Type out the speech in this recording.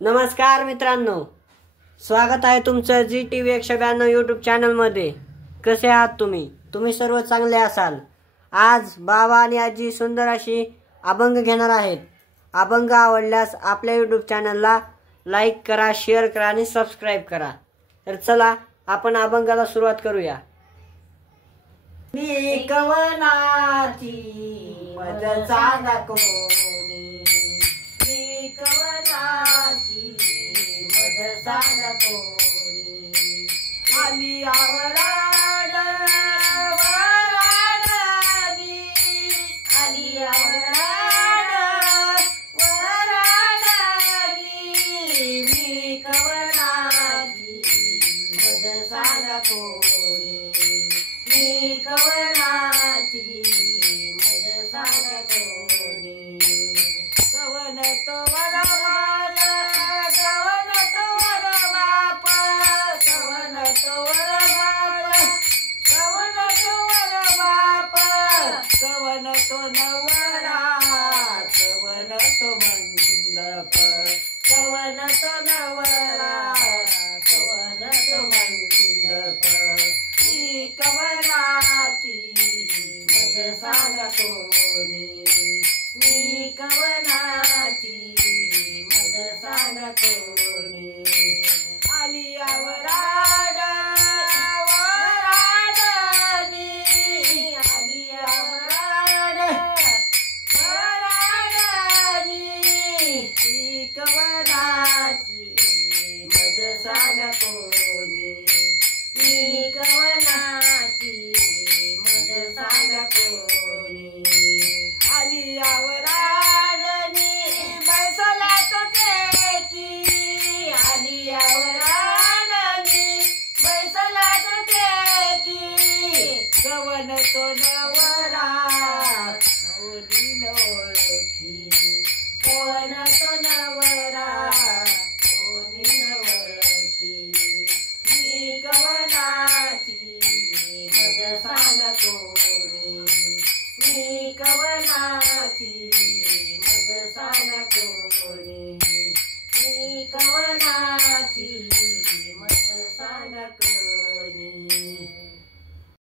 नमस्कार मित्रांनो, स्वागत आहे तुमचं GTV 192 यूट्यूब चॅनलमध्ये। कसे आहात तुम्ही सर्व चांगले असाल। आज बाबा आणि आजी सुंदर अशी अभंग घेणार आहेत। अभंग आवडल्यास आपल्या यूट्यूब चॅनलला लाईक करा, शेअर करा आणि सबस्क्राइब करा। तर चला आपण अभंगाला सुरुवात करूया। मी कवनाची मज सांगा कोणी, मी कवनाची मज सांगा कोणी, आली आवराड वराडानी, आली आवराड वराडानी, मी कवनाची मज सांगा कोणी, मी कवनाची मज सांगा कोणी, कवन तो वरमाल कवन तो वरबाप, कवन तो वरमाल कवन तो वरबाप, कवन तो नवरा कवन तो मंडप, कवन तो नवरा कवन तो मंडप, मी कवनाची मज सांगा कोणी, मी कवनाची मज सांगा कोणी, आली आवराड वराडानी, आली आवराड वराडानी, मी कवनाची मज सांगा कोणी,